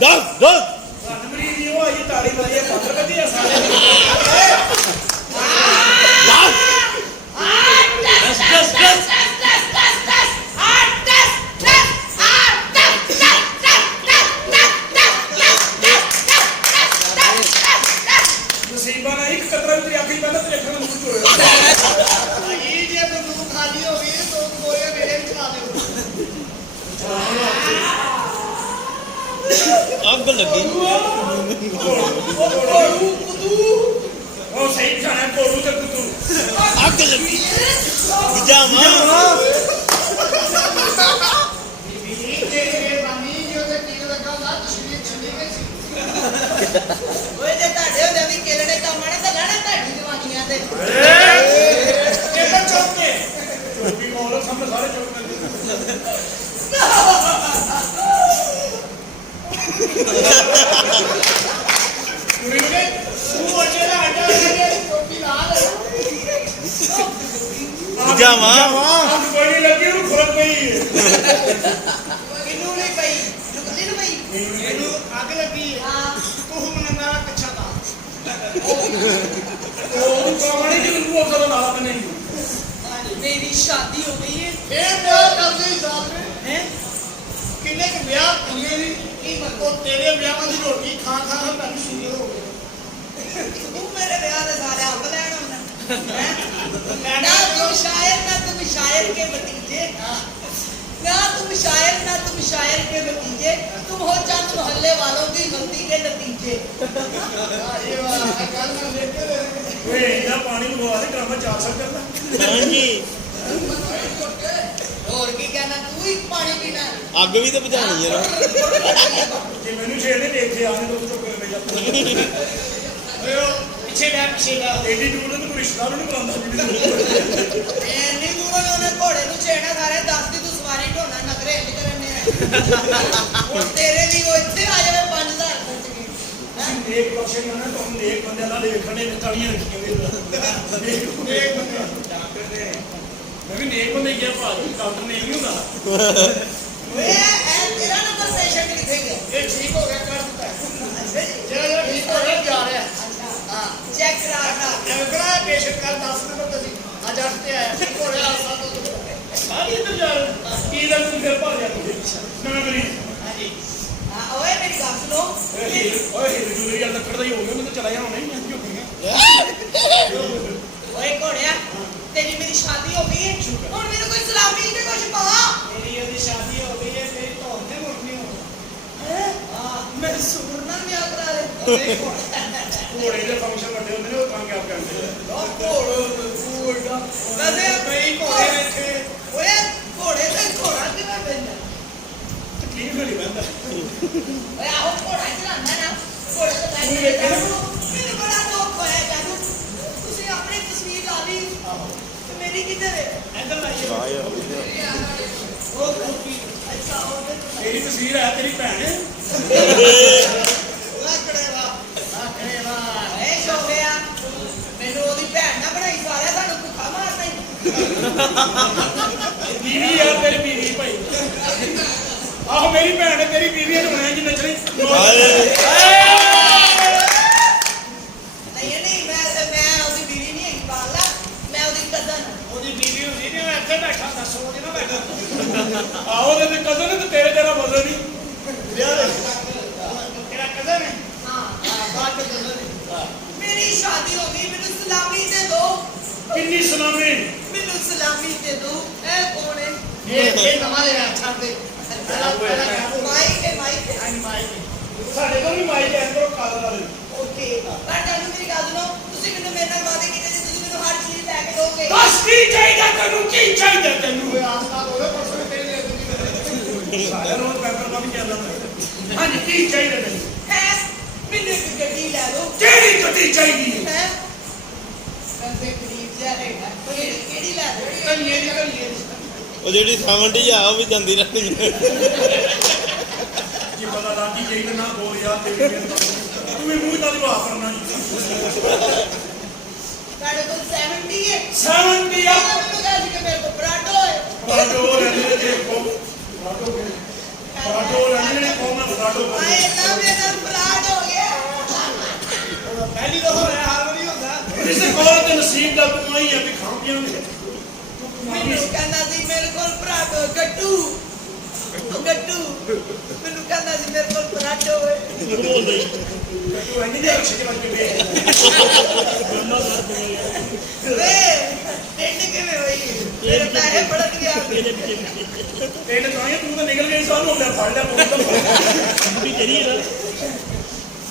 ਮਰੀਜ਼ ਹੀ ਉਹ ਆਈ ਤਾੜੀ ਮਾਰੀ ਪੱਥਰ ਕੱਢੀ ਸਾਰੇ ਨਸੀਬਾਂ ਨਾਲ ਇੱਕ ਕਤਰਾ ਵੀ ਤੇਰੀ ਅੱਖ ਹੀ ਪਹਿਲਾਂ ਤੇਰੇ ਅੱਖਾਂ ਨੂੰ ਮੂੰਹ ਚੋਇਆ ਇਹ ਜੇ ਬੰਦੂਕ ਖਾਲੀ ਹੋ ਗਈ ਤਾਂ ਦੋ ਗੋਲੀਆਂ ਮੇਰੇ ਵਿੱਚ ਚਲਾ ਦਿਓ ਅੱਗ ਲੱਗੀ ਉਹ ਸਹੀ ਖਾਣਾ ਕੋਲੂ ਤੇ ਕੁੱਤੂ ਅੱਗ ਲੱਗੀ ਜਾਵਾ ਇਹ ਬਾਨੀ ਜੋ ਤੇ ਟੀਕ ਲੱਗਾ ਹੁੰਦਾ ਤਸ਼ਰੀਫ ਛੱਡੀ ਗਈ ਸੀ ਓਏ ਜੇ ਤੁਹਾਡੇ ਹੁੰਦੇ ਵੀ ਕਿਲੜੇ ਕੰਮ ਆਣੇ ਤਾਂ ਲੈਣਾ ਤੁਹਾਡੀ ਜਵਾਨੀਆਂ ਤੇ ਕਿੱਧਰ ਚੌਕੇ ਚੌਕੀ ਮੋਲ ਸਾਹਮਣੇ ਸਾਰੇ ਚੌਕ ਕਰਦੇ ਕੁੜੀ ਨੇ ਉਹ ਜਿਹੜਾ ਅੱਡਾ ਲੱਗੇ ਟੋਪੀ ਲਾ ਲੈ ਜਾਵਾ ਕੋਈ ਨਹੀਂ ਲੱਗੀ ਉਹਨੂੰ ਖੁਰਕ ਪਈ ਕਿਨੂੰ ਨਹੀਂ ਪਈ ਲੁਕਦੀ ਨੂੰ ਪਈ ਇਹਨੂੰ ਅੱਗ ਲੱਗੀ ਹੈ ਹਾਂ ਤੂੰ ਮਨੰਦਾ ਕੱਚਾ ਦਾ ਉਹ ਕਾਮਣੀ ਜਿਹਨੂੰ ਤੂੰ ਉਹਦਾ ਨਾਲਾ ਬਣੇ ਮੇਰੀ ਸ਼ਾਦੀ ਹੋ ਗਈ ਹੈ ਇਹ ਵਿਆਹ ਕਰਦੇ ਹਿਸਾਬ ਨੇ ਹੈ ਕਿੰਨੇ ਕੁ ਵਿਆਹ ਹੋਏ ਨੇ ਕੀ ਉਹ ਤੇਰੇ ਵਿਆਹਾਂ ਦੀ ਰੋਟੀ ਖਾ ਖਾ ਕੇ ਮੈਨੂੰ ਸ਼ੂਗਰ ਹੋ ਗਿਆ ਤੂੰ ਮੇਰੇ ਵਿਆਹ ਦੇ ਸਾਰੇ ਅੰਬ ਲੈਣ ਆਉਣਾ ਨਾ ਤੂੰ शायर के भतीजे ना तुम शायर के भतीजे तुम हो चंद मोहल्ले वालों की गलती के नतीजे ਇਹ ਵਾਹ ਗੱਲ ਨਾ ਦੇਖੇ ਓਏ ਇਹਦਾ ਪਾਣੀ ਮੰਗਵਾ ਦੇ ਡਰਾਮਾ ਚਾਰ ਸਾਲ ਕਰਦਾ ਹਾਂਜੀ और की कहना तू ही पानी पीना है ਅੱਗ ਵੀ ਤਾਂ ਬੁਝਾਣੀ ਯਾਰ ਜੇ ਮੈਨੂੰ ਛੇੜਨੇ ਤੇ ਇੱਥੇ ਆਣੇ ਤੋਂ ਚੁੱਕ ਕੇ ਜਾ ਓਏ ਪਿੱਛੇ ਲੈ ਐਡੀ ਦੂਰ ਨੂੰ ਕੋਈ ਰਿਸ਼ਤਾ ਨਹੀਂ ਬੁਲਾਉਂਦਾ ਇੰਨੀ ਦੂਰੋਂ ਉਹਨੇ ਘੋੜੇ ਨੂੰ ਛੇੜਨਾ ਸਾਰੇ ਦੱਸ ਦੀ ਤੂੰ ਸਵਾਰੀ ਢੋਣਾ ਨਗਰੇ ਇੰਜ ਕਰਨੇ ਆ ਹੁਣ ਤੇਰੇ ਲਈ ਉਹ ਇੱਥੇ ਆ ਜਾਵੇ 5000 ਖਰਚ ਕੇ ਤੁਸੀਂ ਨੇਕ ਬਖਸ਼ੇ ਨਾ ਤੁਹਾਨੂੰ ਨੇਕ ਬੰਦੇ ਨਾਲ ਵੇਖਣ ਦੇ ਤਾਲੀਆਂ ਰੱਖੀਆਂ ਨੇਕ ਬੰਦੇ ਡਾਕਟਰ ਦੇ ਮੈਂ ਵੀ ਨੇਕ ਬੰਦੇ ਗਿਆ ਭਾਜੀ ਡਾਕਟਰ ਨੇਕ ਨਹੀਂ ਹੁੰਦਾ ਓਏ ਇਹ ਤੇਰਾ ਨੰਬਰ ਪੇਸ਼ੈਂਟ ਕਿੱਥੇ ਗਿਆ ਇਹ ਠੀਕ ਹੋ ਗਿਆ ਕਰ ਦਿੱਤਾ ਅੱਛਾ ਜੀ ਜਿਹੜਾ ਠੀਕ ਹੋ ਗਿਆ ਜਾ ਰਿਹਾ ਅੱਛਾ ਚੈੱਕ ਕਰਾ ਐਵਕਰਾ ਪੇਸ਼ੈਂਟ ਕੱਲ 10 ਨੰਬਰ ਤੇ ਸੀ ਅੱਜ 8 ਤੇ ਆਇਆ ਠੀਕ ਹੋ ਰਿਹਾ ਸਾਰੀ ਇੱਧਰ ਜਾ ਕੀ ਦਾ ਤੂੰ ਫਿਰ ਭਰ ਜਾ ਤੂੰ ਨਵੇਂ ਮਰੀਜ਼ ਹਾਂਜੀ ਓਏ ਮੇਰੀ ਗੱਲ ਸੁਣੋ ਓਏ ਜੁਗਰੀ ਵਾਲਾ ਲੱਕੜ ਦਾ ਹੀ ਹੋ ਗਿਆ ਮੈਨੂੰ ਤਾਂ ਚਲਾ ਜਾਣਾ ਨਹੀਂ ਮੈਂ ਓਏ ਘੋੜਿਆ ਤੇਰੀ ਮੇਰੀ ਸ਼ਾਦੀ ਹੋ ਗਈ ਹੈ ਹੁਣ ਮੈਨੂੰ ਕੋਈ ਸਲਾਮੀ ਤੇ ਕੁਝ ਪਾ ਮੇਰੀ ਉਹਦੀ ਸ਼ਾਦੀ ਹੋ ਗਈ ਹੈ ਮੇਰੀ ਧੌਣ ਨੇ ਮੁੜਨੀ ਹੋ ਮੈਂ ਸੁਰ ਨਾਲ ਵਿਆਹ ਕਰਾ ਲੈ ਘੋੜੇ ਦੇ ਫੰਕਸ਼ਨ ਵੱਡੇ ਹੁੰਦੇ ਨੇ ਉਹ ਤਾਂ ਕਿਆ ਕਰਦੇ ਵੈਸੇ ਕਈ ਘੋੜੇ ਵੇਖੇ ਓਏ ਘੋੜੇ ਤੇ ਘੋੜਾ ਕਿਵੇਂ ਪੈਂਦਾ ਤਕਲੀਫ ਨਹੀਂ ਪੈਂਦਾ ਓਏ ਆਹੋ ਘੋੜਾ ਚਲਾਉਂਦਾ ਨਾ ਘੋੜੇ ਤੇ ਬੈਠ ਕੇ ਮੈਨੂੰ ਬੜਾ ਦੁੱਖ ਹੋਇਆ ਜਾਨੂ ਤੁਸੀਂ ਆਪਣੀ ਤਸਵੀਰ ਲਾ ਲਈ ਤੇ ਮੇਰੀ ਕਿੱਧਰ ਹੈ ਇੱਧਰ ਲਾਈਏ ਉਹ ਕੁੱਤੀ ਅੱਛਾ ਉਹ ਤੇਰੀ ਤਸਵੀਰ ਹੈ ਤੇਰੀ ਭੈਣ ਲੱਕੜੇ ਵਾ ਏ ਸ਼ੋਭਿਆ ਮੈਨੂੰ ਉਹਦੀ ਭੈਣ ਨਾ ਬਣਾਈ ਸਾਰਿਆ ਸਾਨੂੰ ਭੁੱਖਾ ਮਾਰਦਾ ਹੀ ਬੀਵੀ ਆ ਤੇਰੀ ਬੀਵੀ ਭਾਈ ਆਹੋ ਮੇਰੀ ਭੈਣ ਹੈ ਤੇਰੀ ਬੀਵੀ ਨੂੰ ਬਣਾਇਆ ਜੀ ਨੱਚਣੀ ਨਹੀਂ ਮੈਂ ਉਹਦੀ ਬੀਵੀ ਨਹੀਂ ਹੈਗੀ ਪਾਲਾ ਮੈਂ ਉਹਦੀ ਕਜ਼ਨ ਉਹਦੀ ਬੀਵੀ ਹੁੰਦੀ ਨੇ ਇੱਥੇ ਬੈਠਾ ਦੱਸੋ ਉਹਦੀ ਨਾ ਬੈਠਾ ਆਹੋ ਤੇ ਕਜ਼ਨ ਤੇ ਤੇਰੇ ਤੇਰਾ ਵਜ਼ਨ ਨਹੀਂ ਵਿਆਹ ਦੇ ਤੇਰਾ ਕਜ਼ਨ ਹੈ ਹਾਂ ਬਾਤ ਕਰ ਮੇਰੀ ਸ਼ਾਦੀ ਹੋ ਗਈ ਮੈਨੂੰ ਸਲਾਮੀ ਦੇ ਦੋ ਕਿੰਨੀ ਸੁਨਾਮੀ ਮੈਨੂੰ ਸਲਾਮੀ ਦੇ ਦੋ ਇਹ ਕੌਣ ਹੈ ਇਹ ਨਵਾਂ ਲਿਆ ਛੱਡ ਦੇ ਮਾਈਕ ਸਾਡੇ ਕੋਲ ਵੀ ਮਾਈਕ ਹੈ ਅੰਦਰੋਂ ਕਾਦਰ ਵਾਲੇ ਓਕੇ ਪਰ ਤੁਹਾਨੂੰ ਮੇਰੀ ਗੱਲ ਸੁਣੋ ਤੁਸੀਂ ਮੈਨੂੰ ਮੇਰੇ ਨਾਲ ਵਾਅਦੇ ਕੀਤੇ ਸੀ ਤੁਸੀਂ ਮੈਨੂੰ ਹਰ ਚੀਜ਼ ਲੈ ਕੇ ਦੋਗੇ ਬਸ ਕੀ ਚਾਹੀਦਾ ਤੈਨੂੰ ਕੀ ਚਾਹੀਦਾ ਤੈਨੂੰ ਓਏ ਆਸਤਾ ਬੋਲੇ ਪਰਸੋਂ ਤੇਰੇ ਦੇ ਸਾਰਾ ਰੋਜ਼ ਪੈਪਰ ਦਾ ਵੀ ਚੱਲਦਾ ਹਾਂਜੀ ਕੀ ਚਾਹੀਦਾ ਤੈਨੂੰ ਹੈ ਮੈਨੂੰ ਇੱਕ ਗੱਡੀ ਲੈ ਦਿਓ ਕਿਹੜੀ ਗੱਡੀ ਚਾਹੀਦੀ ਹੈ ਹੈ ਕੰਦੇ ਗਰੀਬ ਜਿਹਾ ਹੈਗਾ ਕਿਹੜੀ ਲੈ ਦਿਓ ਕੰਨੇ ਦੀ ਕੰਨੇ ਉਹ ਜਿਹੜੀ 70 ਆ ਉਹ ਵੀ ਜਾਂਦੀ ਰਹਿੰਦੀ ਜੀ ਪਤਾ ਲਾਂਦੀ ਜਈ ਨਾ ਬੋਲ ਯਾਰ ਤੂੰ ਵੀ ਮੂੰਹ ਦਾ ਜਵਾਬ ਕਰਨਾ ਜੀ ਤੁਹਾਡੇ ਕੋਲ 70 ਹੈ 70 ਆ ਮੈਨੂੰ ਕਹਾਂ ਸੀ ਕਿ ਮੇਰੇ ਕੋਲ ਪਰਾਠੋ ਹੈ ਬਾਟੋ ਰਹਿੰਦੇ ਜੇ ਕੋ ਬਾਟੋ ਰਹਿੰਦੇ ਨੇ ਕੋ ਮੈਂ ਫਰਾਡ ਹੋ ਆਏ ਗਏ ਨਾ ਮੇਰਾ ਫਰਾਡ ਹੋ ਗਿਆ ਪਹਿਲੀ ਦਫਾ ਹੋਇਆ ਹਰ ਵਾਰੀ ਹੁੰਦਾ ਕਿਸੇ ਕੋਲ ਤੇ ਨਸੀਬ ਦਾ ਕਮਾਈ ਆ ਵੀ ਖਾਂ ਪੀਵਾਂਗੇ ਮੈਨੂੰ ਕਹਿੰਦਾ ਸੀ ਮੇਰੇ ਕੋਲ ਪਰਾਠੋ ਗੱਟੂ ਮੈਨੂੰ ਕਹਿੰਦਾ ਸੀ ਮੇਰੇ ਕੋਲ ਪਰਾਠੋ ਹੋਏ ਤੂੰ ਇੰਨੀ ਦੇ ਰਕਸ਼ੇ ਵੱਲ ਕੇ ਵੇ ਵੇ ਟਿੰਡ ਕਿਵੇਂ ਹੋਈ ਮੇਰੇ ਪੈਸੇ ਪੜਨ ਗਿਆ ਤੇ ਤਾਂ ਤੂੰ ਤਾਂ ਨਿਕਲ ਗਈ ਸਾਨੂੰ ਲੈ ਫੜ ਲਿਆ ਪੁੱਤ ਵੀ ਤੇਰੀ ਹੈ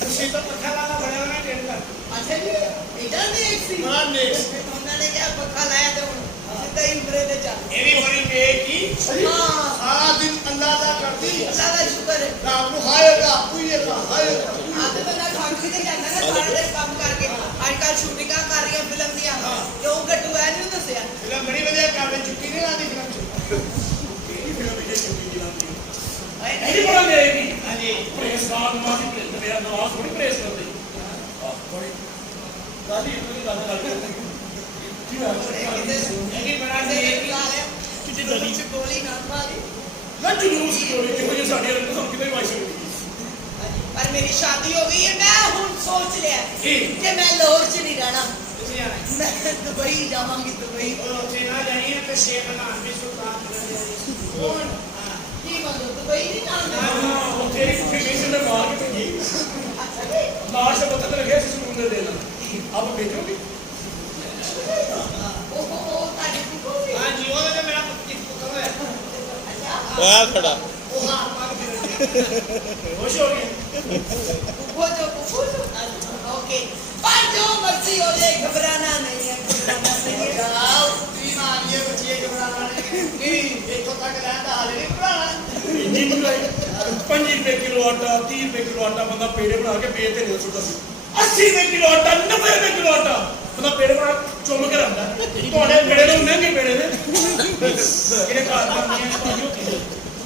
ਤੁਸੀਂ ਤਾਂ ਪੱਖਾ ਲਾਣਾ ਬੜਿਆ ਨਾ ਟ੍ਰੇਨ ਦਾ ਅੱਛਾ ਜੀ ਇਹਦਾ ਦੇਖ ਸੀ ਹਾਂ ਦੇਖ ਉਹਨਾਂ ਨੇ ਕਿਹਾ ਪੱਖਾ ਲਾਇਆ ਤੇ ਹੁਣ ਸਿੱਧਾ ਹੀ ਉਮਰੇ ਤੇ ਚੱਲ ਇਹਦੀ ਬੜੀ ਵੇਖ ਕੀ ਹਾਂ ਸਾਰਾ ਦਿਨ ਅੰਦਾਜ਼ਾ ਕਰਦੀ ਅੱਲਾ ਦਾ ਸ਼ੁਕਰ ਹੈ ਰਾਤ ਨੂੰ ਹਾਏਗਾ ਪੂਏਗਾ ਹਾਏਗਾ ਆਦੇ ਬੰਦਾ ਖਾਂਸੀ ਤੇ ਜਾਂਦਾ ਨਾ ਸਾਰਾ ਦਿਨ ਕੰਮ ਕਰਕੇ ਅੱਜ ਕੱਲ ਸ਼ੂਟਿੰਗਾਂ ਕਰ ਰਹੀਆਂ ਫਿਲਮ ਦੀਆਂ ਕਿਉਂ ਗੱਟੂ ਐ ਨਹੀਂ ਦੱਸਿਆ ਫਿਲਮ ਬੜੀ ਵਧੀਆ ਕਰਦੇ ਚੁੱਕੀ ਨਹੀਂ ਆਦੀ ਫਿਲਮ ਚ ਇਹ ਬੜਾ ਮੇਰੀ ਹਾਂਜੀ ਪ੍ਰੇਸ ਦਾ ਨਮਾਜ਼ ਹੀ ਮੇਰਾ ਨਵਾਜ਼ ਥੋੜੀ ਪ੍ਰੇਸ ਕਰਦੇ ਬੜੀ ਗਾਲੀ ਇਹ ਗੱਲ ਕਰਦੇ ਕੀ ਹੋਇਆ ਇਹਦੀ ਬਣਾ ਦੇ ਇਹ ਲਾ ਲਿਆ ਕਿਤੇ ਦਲੀ ਚ ਗੋਲੀ ਨਾ ਮਾਰੀ ਨਾ ਜਲੂਸ ਕੋਲੇ ਜਿਹੋ ਜਿਹੇ ਸਾਡੇ ਰੰਗ ਤੋਂ ਕਿਤੇ ਵਾਇਸ ਹੋਈ ਪਰ ਮੇਰੀ ਸ਼ਾਦੀ ਹੋ ਗਈ ਹੈ ਮੈਂ ਹੁਣ ਸੋਚ ਲਿਆ ਕੀ? ਕਿ ਮੈਂ ਲਾਹੌਰ ਚ ਨਹੀਂ ਰਹਿਣਾ ਤੁਸੀਂ ਆਣਾ ਮੈਂ ਦੁਬਈ ਜਾਵਾਂਗੀ ਦੁਬਈ ਉਹ ਉੱਥੇ ਨਾ ਜਾਈਏ ਤੇ ਸ਼ੇਖ ਨਾਮ ਵੀ ਸੁਲਤਾਨ ਕੌਣ ਕੀ ਮਤਲਬ ਦੁਬਈ ਨਹੀਂ ਜਾਣਾ ਉੱਥੇ ਕਿਸੇ ਨੇ ਮਾਰ ਕੇ ਭੇਜੀ ਅੱਛਾ ਜੀ ਲਾਸ਼ ਪੱਥਰ ਤੇ ਰੱਖਿਆ ਸੀ ਸਲੂਨ ਦੇ ਦੇਣਾ ਆਪ ਭੇਜੋਗੇ ਉਹ ਤੁਹਾਡੀ ਕੁੜੀ ਹਾਂਜੀ ਉਹਦਾ ਤੇ ਮੇਰਾ ਇੱਕ ਪੁੱਤਰ ਹੈ ਅੱਛਾ ਆ ਖੜਾ ਉਹ ਹਾਂ ਮਾਰ ਕੇ ਖੁਸ਼ ਹੋ ਗਏ ओके पर जो मर्जी हो जाए घबराना नहीं है घबराना नहीं है ਆਓ ਤੀ ਮਾਰੀਏ ਬੱਚੇ ਘਬਰਾਣਾ ਨਹੀਂ ਇੱਥੋਂ ਤੱਕ ਰਹਿੰਦਾ ਹਾਲੇ ਨਹੀਂ ਘਬਰਾਣਾ ਇੰਨੀ ਮਹਿੰਗਾਈ 5 ਰੁਪਏ ਕਿਲੋ ਆਟਾ 30 ਰੁਪਏ ਕਿਲੋ ਆਟਾ ਬੰਦਾ ਪੇੜੇ ਬਣਾ ਕੇ ਵੇਚ ਤੇ ਨਹੀਂ ਸੁੱਟਦਾ ਸੀ 80 ਰੁਪਏ ਕਿਲੋ ਆਟਾ 90 ਰੁਪਏ ਕਿਲੋ ਆਟਾ ਬੰਦਾ ਪੇੜੇ ਬਣਾ ਚੁੰਮ ਕੇ ਰੱਖਦਾ ਤੁਹਾਡੇ ਪੇੜੇ ਤੋਂ ਮਹਿੰਗੇ ਪੇੜੇ ਨੇ ਕਿਹੜੇ ਘਰ ਬਣਦੀਆਂ ਤੁਹਾਨੂੰ ਕੀ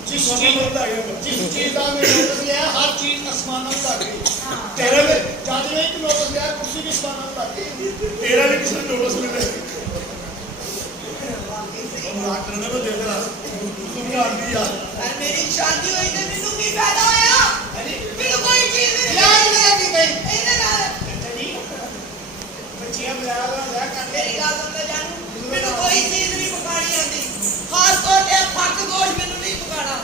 ਜਿਸ ਸੋਨਾ ਚੀਜ਼ ਮਿਲਦਾ ਹੈ ਜਿਸ ਚੀਜ਼ ਦਾ ਮੈਂ ਨੋਟਿਸ ਲਿਆ ਹਰ ਚੀਜ਼ ਅਸਮਾਨਾਂ ਨੂੰ ਲੱਗ ਗਈ ਤੇਰਾ ਵੀ ਜਦ ਮੈਂ ਇੱਕ ਨੋਟਿਸ ਲਿਆ ਕੁਰਸੀ ਵੀ ਅਸਮਾਨਾਂ ਨੂੰ ਲੱਗ ਗਈ ਤੇਰਾ ਵੀ ਕਿਸੇ ਨੂੰ ਨੋਟਿਸ ਮਿਲੇ ਉਹ ਮਾਟਰ ਨੇ ਉਹ ਦੇ ਦੇਣਾ ਤੂੰ ਆਂਦੀ ਆ पर मेरी शादी हुई तो मैनू की फायदा होया मैनू कोई चीज नहीं याद नहीं आती गई ਇਹਦੇ ਨਾਲ ਬੱਚੀਆਂ ਬੁਲਾਇਆ ਹੋਇਆ ਕਰ ਮੇਰੀ ਗੱਲ ਸੁਣ ਲੈ ਜਾਨੂ ਮੈਨੂੰ ਕੋਈ ਚੀਜ਼ ਨਹੀਂ ਪਕਾਣੀ ਆਉਂਦੀ ਖਾਸ ਤੌਰ ਤੇ ਫੱਕ ਗੋਸ਼ ਮੈਨੂੰ ਨਹੀਂ ਪਕਾਣਾ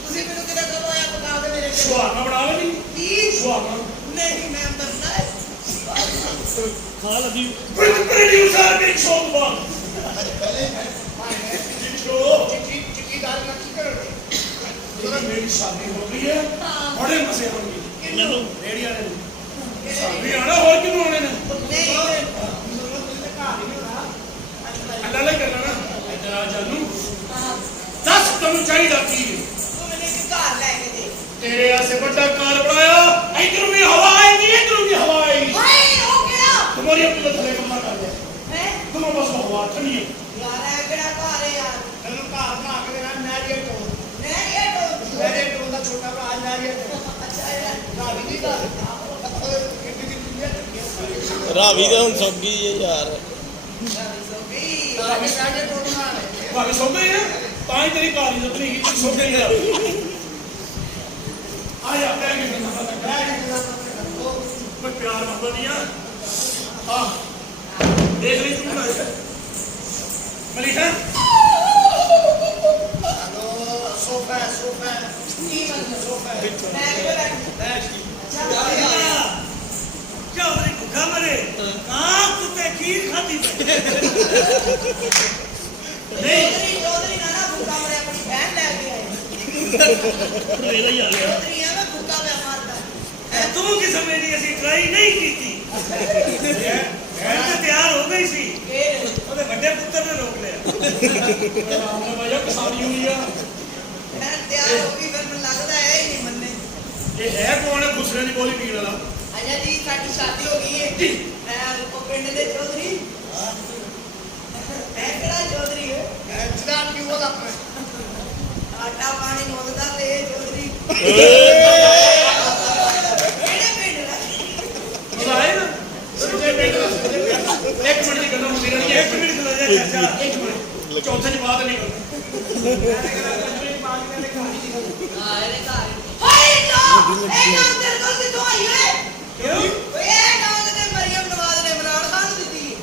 ਤੁਸੀਂ ਮੈਨੂੰ ਕਿਹੜਾ ਕਹੋ ਆ ਪਕਾ ਦੇ ਮੇਰੇ ਲਈ ਸੁਹਾਣਾ ਬਣਾਵੇ ਨਹੀਂ ਕੀ ਸੁਹਾਣਾ ਨਹੀਂ ਮੈਂ ਮਰਨਾ ਹੈ ਖਾ ਲਦੀ ਪ੍ਰੋਡਿਊਸਰ ਬਿਗ ਸ਼ੋਟ ਬਾਨ ਸ਼ੋ ਚਿੱਟੀਦਾਰ ਨਾ ਕੀ ਕਰੋਗੇ ਮੇਰੀ ਸ਼ਾਦੀ ਹੋ ਗਈ ਹੈ ਬੜੇ ਮਜ਼ੇ ਹੋਣਗੇ ਕਿਹਨੂੰ ਰੇੜੀ ਵਾਲੇ ਨੂੰ ਸ਼ਾਦੀ ਆਣਾ ਹੋਰ ਕਿਹਨੂੰ ਆਣੇ ਨੇ ਨਹੀਂ ਅੱਲਾ ਲੈ ਕਰਨਾ ਨਾ ਇਧਰ ਆ ਜਾਨੂ ਹਾਂ ਦੱਸ ਤੈਨੂੰ ਚਾਹੀਦਾ ਕੀ ਹੈ? ਤੂੰ ਮੈਨੂੰ ਇੱਕ ਘਰ ਲੈ ਕੇ ਦੇ ਤੇਰੇ ਆਸੇ ਵੱਡਾ ਕਾਰ ਬਣਾਇਆ ਇਧਰੋਂ ਵੀ ਹਵਾ ਆਏਗੀ ਇਧਰੋਂ ਵੀ ਹਵਾ ਆਏਗੀ ਹਾਏ ਉਹ ਕਿਹੜਾ तुम्हारी अपने थले कमा कर दे ਹੈ तुम बस हवा ठंडी है ਯਾਰ ਇਹ ਕਿਹੜਾ ਘਰ ਹੈ ਯਾਰ ਤੈਨੂੰ ਘਰ ਬਣਾ ਕੇ ਦੇਣਾ ਨੈਰੀਅਲ ਟੋਲ ਮੈਂ ਇਹ ਤੋਂ ਨੈਰੀਅਲ ਟੋਲ ਦਾ ਛੋਟਾ ਭਰਾ ਨੈਰੀਅਲ ਟੋਲ ਅੱਛਾ ਯਾਰ ਰਾਵੀ ਦੀ ਘਰ ਕਿੰਨੀ ਦੀ ਦੁਨੀਆ ਚੱਕੀ ਰਾਵੀ ਤੇ ਹੁਣ ਸੁੱਕ ਗਈ ਹੈ ਯਾਰ ਰਾਵੀ ਨੈਰੀਅਲ ਟੋਲ ਬਣਾਣਾ भाभी सो गई है ताई तेरी कार इज्जत नहीं की सो गई है आया बैग में कोई प्यार मोहब्बत नहीं है हां देख रही तू ना मलिका ਸੋਫਾ ਸੋਫਾ ਕੀ ਮਤਲਬ ਸੋਫਾ ਮੈਂ ਕਿਹੜਾ ਬੈਠ ਅੱਛਾ क्या बोले भूखा मरे कहां कुत्ते खीर खाती ਚੌਧਰੀ ਨਾਨਾ ਭੁੱਖਾ ਮਰਿਆ ਆਪਣੀ ਭੈਣ ਲੈ ਕੇ ਆਏ मेरा ही आ गया ਚੌਧਰੀ ਆ ਮੈਂ ਭੁੱਖਾ ਮੈਂ ਮਾਰਦਾ तू किस समय नहीं ऐसी ट्राई नहीं की थी मैं तो तैयार हो गई सी ਫੇਰ ਉਹਦੇ ਵੱਡੇ ਪੁੱਤਰ ਨੇ ਰੋਕ ਲਿਆ ਰਾਮਾ ਭਾਈਆ ਕਿਸਾਨੀ ਹੋਈ ਆ ਮੈਂ ਤਿਆਰ ਹੋ ਗਈ ਫਿਰ ਮੈਨੂੰ ਲੱਗਦਾ ਹੈ ਹੀ ਨਹੀਂ ਮੰਨੇ ਇਹ ਹੈ ਕੌਣ ਹੈ ਗੁਸਰੇ ਦੀ ਬੋਲੀ ਪੀਣ ਵਾਲਾ ਅਜਾ ਜੀ ਸਾਡੀ ਸ਼ਾਦੀ ਹੋ ਗਈ ਹੈ ਮੈਂ ਉਹ ਪਿੰਡ ਦੇ ਚੌਧਰੀ ਮੈਂ ਕਿਹੜਾ ਚੌਧਰੀ ਹੈ ਜਨਾਬ ਕੀ ਉਹ ਆਪਣੇ ਆਟਾ ਪਾਣੀ ਮੁੱਲਦਾ ਤੇ ਇਹ ਚੌਧਰੀ ਕਿਹੜੇ ਪਿੰਡ ਦਾ ਬੁਲਾਏ ਨਾ ਸੁਣਦੇ ਪਿੰਡ ਦਾ ਇੱਕ ਮਿੰਟ ਦੀ ਗੱਲ ਹੁੰਦੀ ਰਹੀ ਇੱਕ ਮਿੰਟ ਦਾ ਚਾਚਾ ਇੱਕ ਮਿੰਟ ਚੌਥੇ ਦੀ ਬਾਤ ਨਹੀਂ ਕਰਨੀ ਹਾਂ ਇਹਦੇ ਘਰ ਹਾਏ ਇਹ ਨਾਮ ਤੇਰੇ ਕੋਲ ਕਿੱਥੋਂ ਆਈ ਓਏ ਕਿਉਂ ਇਹ ਨਾਮ ਤੇ ਮਰੀਮ ਨਵਾਜ਼ ਨੇ ਇਮਰਾਨ ਖਾਨ ਨੂੰ ਦਿੱਤੀ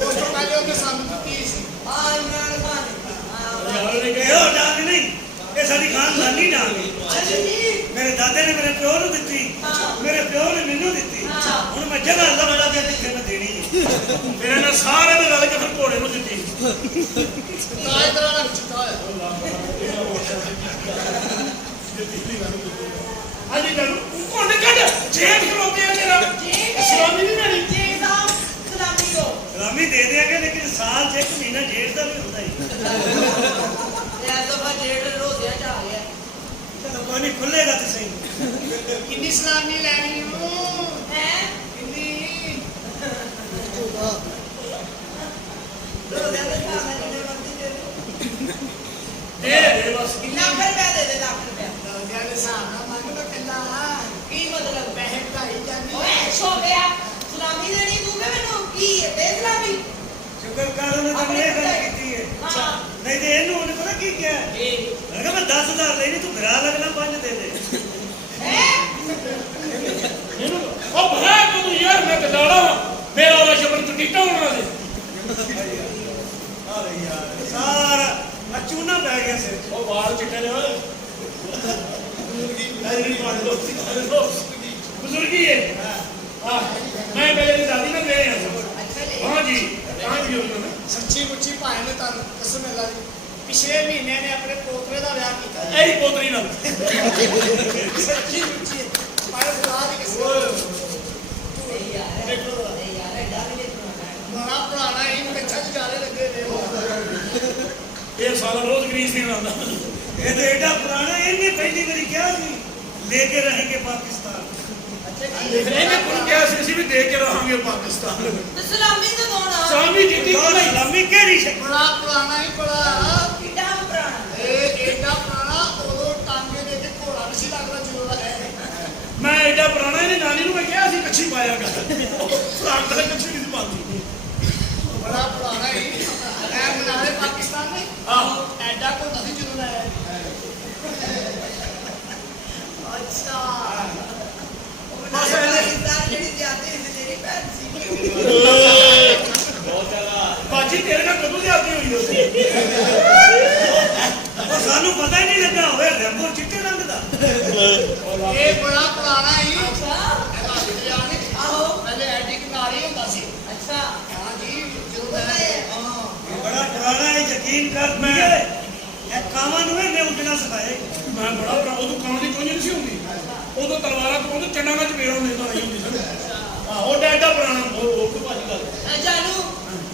ਉਸ ਤੋਂ ਪਹਿਲੇ ਉਹਨੇ ਸਾਨੂੰ ਦਿੱਤੀ ਸੀ ਇਮਰਾਨ ਖਾਨ ਯਾਰ ਨੇ ਕਿਹਾ ਉਹ ਡਾਂਗ ਨਹੀਂ ਇਹ ਸਾਡੀ ਖਾਨਦਾਨੀ ਡਾਂਗ ਹੈ ਅੱਛਾ ਜੀ ਮੇਰੇ ਦਾਦੇ ਨੇ ਮੇਰੇ ਪਿਓ ਨੂੰ ਦਿੱਤੀ ਮੇਰੇ ਪਿਓ ਨੇ ਮੈਨੂੰ ਦਿੱਤੀ ਹੁਣ ਮੈਂ ਜਗ੍ਹਾ ਲੱਭਦਾ ਤੇ ਕਿੱਥੇ ਮੈਂ ਦੇਣੀ ਹੈ ਫਿਰ ਇਹਨਾਂ ਸਾਰਿਆਂ ਨੇ ਰਲ ਕੇ ਫਿਰ ਘੋੜੇ ਨੂੰ ਦਿੱਤੀ ਤਾਂ ਇਧਰ ਵਾਲਾ ਚੁੱਕਾ ਹੋਇਆ ਹਾਂਜੀ ਗੱਲ ਘੋੜੇ ਕੱਢ ਜੇਠ ਖਲੋਤੇ ਆ ਤੇਰਾ ਸਲਾਮੀ ਨਹੀਂ ਦੇਣੀ ਜੀ ਸਾਹਿਬ ਸਲਾਮੀ ਦੋ ਸਲਾਮੀ ਦੇ ਦਿਆਂਗੇ ਲੇਕਿਨ ਸਾਲ 'ਚ ਇੱਕ ਮਹੀਨਾ ਜੇਠ ਦਾ ਵੀ ਹੁੰਦਾ ਹੀ ਇਹ ਤਾਂ ਬਾ ਡੇਢ ਰੋਜ਼ਿਆਂ ਚ ਆ ਗਿਆ ਚਲੋ ਕੋਈ ਨਹੀਂ ਖੁੱਲੇਗਾ ਤੇ ਸਹੀ ਕਿੰਨੀ ਸਲਾਮੀ ਲੈਣੀ ਨੂੰ ਹੈ ਕਿੰਨੀ ਰੋਜ਼ਿਆਂ ਦੇ ਹਿਸਾਬ ਨਾਲ ਕਿੰਨੇ ਮਰਜ਼ੀ ਦੇ ਦੇ ਦੇ ਬਸ ਲੱਖ ਰੁਪਇਆ ਦੇ ਦੇ ਲੱਖ ਰੁਪਇਆ ਲੋਕਾਂ ਦੇ ਹਿਸਾਬ ਨਾਲ ਮੰਗਦਾ ਕਿੰਨਾ ਕੀ ਮਤਲਬ ਪੈਸੇ ਢਾਈ ਜਾਂਦੀ ਓਏ ਛੋਟਿਆ ਸਲਾਮੀ ਦੇਣੀ ਤੂੰ ਕਿ ਮੈਨੂੰ ਕੀ ਹੈ ਦੇ ਸਲਾਮੀ ਸ਼ੁਕਰ ਕਰ ਉਹਨੇ ਤਾਂ ਇਹ ਗੱਲ ਕੀਤੀ ਹੈ ਹਾਂ ਨਹੀਂ ਤੇ ਇਹਨੂੰ ਉਹਨੇ ਪਤਾ ਕੀ ਕਿਹਾ ਮੈਂ ਕਿਹਾ ਮੈਂ 10,000 ਲੈਣੀ ਤੂੰ ਘਰਾ ਲੱਗਣਾ 5 ਦੇ ਦੇ ਹੈ ਇਹਨੂੰ ਉਹ ਭਰਾ ਤੂੰ ਯਾਰ ਮੈਂ ਕਦਾੜਾ ਮੇਰਾ ਉਹਦਾ ਸ਼ਬਦ ਤੂੰ ਟਿੱਕਾ ਹੋਣਾ ਸੀ ਅਰੇ ਯਾਰ ਸਾਰਾ ਅਚੂਨਾ ਪੈ ਗਿਆ ਸਿਰ ਉਹ ਵਾਲ ਚਿੱਟੇ ਨੇ ਓਏ ਬਜ਼ੁਰਗੀ ਹੈ ਹਾਂ ਮੈਂ ਮੇਰੀ ਦਾਦੀ ਨਾਲ ਗਏ ਹਾਂ ਅੱਛਾ ਜੀ ਹਾਂ ਜੀ ਉਹਨਾਂ ਨੇ ਸੱਚੀ ਮੁੱਚੀ ਭਾਈ ਨੇ ਤੁਹਾਨੂੰ ਕਸਮ ਅੱਲਾ ਦੀ ਪਿਛਲੇ ਮਹੀਨੇ ਨੇ ਆਪਣੇ ਪੋਤਰੇ ਦਾ ਵਿਆਹ ਕੀਤਾ ਇਹੀ ਪੋਤਰੀ ਨਾਲ ਸੱਚੀ ਮੁੱਚੀ ਭਾਈ ਖੁਦਾ ਦੀ ਕਸਮ ਨਹੀਂ ਯਾਰ ਨਹੀਂ ਯਾਰ ਐਡਾ ਵੀ ਨਹੀਂ ਸੁਣਨਾ ਬੜਾ ਪੁਰਾਣਾ ਇਹ ਕੱਚਾ ਚ ਜਾਲੇ ਲੱਗੇ ਨੇ ਇਹ ਸਾਲਾ ਰੋਜ਼ ਗਰੀਸ ਨਹੀਂ ਆਉਂਦਾ ਇਹ ਤੇ ਐਡਾ ਪੁਰਾਣਾ ਇਹਨੇ ਪਹਿਲੀ ਵਾਰੀ ਕਿਹਾ ਸੀ ਲੈ ਕੇ ਰਹੇਗੇ ਪਾਕਿਸਤਾਨ ਅੱਛਾ ਜੀ ਇਹਨੇ ਕੋਲ ਕਿਹਾ ਸੀ ਅਸੀਂ ਵੀ ਦੇ ਕੇ ਰਹਾਂਗੇ ਪਾਕਿਸਤਾਨ ਤੇ ਸਲਾਮੀ ਤਾਂ ਦੋਣਾ ਸਾਮੀ ਜਿੱਤੀ ਇਸਲਾਮੀ ਕਿਹੜੀ ਸ਼ਕਲ ਬੜਾ ਪੁਰਾਣਾ ਹੀ ਬੜਾ ਕਿੱਡਾ ਪੁਰਾਣਾ ਇਹ ਏਡਾ ਪੁਰਾਣਾ ਉਦੋਂ ਟਾਂਗੇ ਦੇ ਕੇ ਘੋੜਾ ਨਹੀਂ ਸੀ ਲੱਗਦਾ ਜਦੋਂ ਦਾ ਹੈ ਮੈਂ ਐਡਾ ਪੁਰਾਣਾ ਇਹਨੇ ਨਾਨੀ ਨੂੰ ਮੈਂ ਕਿਹਾ ਸੀ ਕੱਛੀ ਪਾਇਆ ਕਰ ਫਰਾਕ ਦਾ ਕੱਛੀ ਨਹੀਂ ਪਾਉਂਦੀ ਬੜਾ ਪੁਰਾਣਾ ਹੀ ਇਹ ਬਣਾਏ ਪਾਕਿਸਤਾਨ ਨੇ ਆਹੋ ਐਡਾ ਕੋ ਨਹੀਂ ਜਦੋਂ ਦਾ ਹੈ ਅੱਛਾ ਬਸ ਬਸ ਇਹਨੇ- ਜਿਹੜੀ ਜਾਂਦੀ ਸੀ ਤੇਰੀ ਭੈਣ ਸੀ ਬਾਜੀ ਤੇਰੇ ਨਾਲ ਕਦੋਂ ਦੀ ਆਦੀ ਹੋਈ ਉਸੇ ਉਹ ਸਾਨੂੰ ਪਤਾ ਹੀ ਨਹੀਂ ਲੱਗਾ ਹੋਵੇ ਰੈਂਬੋ ਚਿੱਟੇ ਰੰਗ ਦਾ ਇਹ ਬੜਾ ਪੁਰਾਣਾ ਹੀ ਅੱਛਾ ਜਾਨੀ ਆਹੋ ਪਹਿਲੇ ਐਡੀ ਕਿਨਾਰੀ ਹੁੰਦਾ ਸੀ ਅੱਛਾ ਹਾਂ ਜੀ ਜਦੋਂ ਪਤਾ ਦਾ ਹੈ। ਹਾਂ ਬੜਾ ਪੁਰਾਣਾ ਹੈ ਯਕੀਨ ਕਰ ਮੈਂ ਇਹ ਕਾਵਾਂ ਨੂੰ ਇਹਨੇ ਉੱਡਣਾ ਸਿਖਾਏ ਮੈਂ ਬੜਾ ਪੁਰਾਣਾ ਉਦੋਂ ਕਾਂ ਦੀ ਕੋਈ ਨਹੀਂ ਸੀ ਹੁੰਦੀ ਉਦੋਂ ਤਲਵਾਰਾਂ ਤੋਂ ਉਹਦੇ ਚੰਡਾਂ ਨਾਲ ਚਪੇੜਾਂ ਹੁੰਦੀਆਂ ਆਈ ਹੁੰਦੀ ਸੀ ਆਹੋ ਡੈਡਾ ਪੁਰਾਣਾ ਉਹ ਭਾਜੀ ਗੱਲ ਜਾਨੂ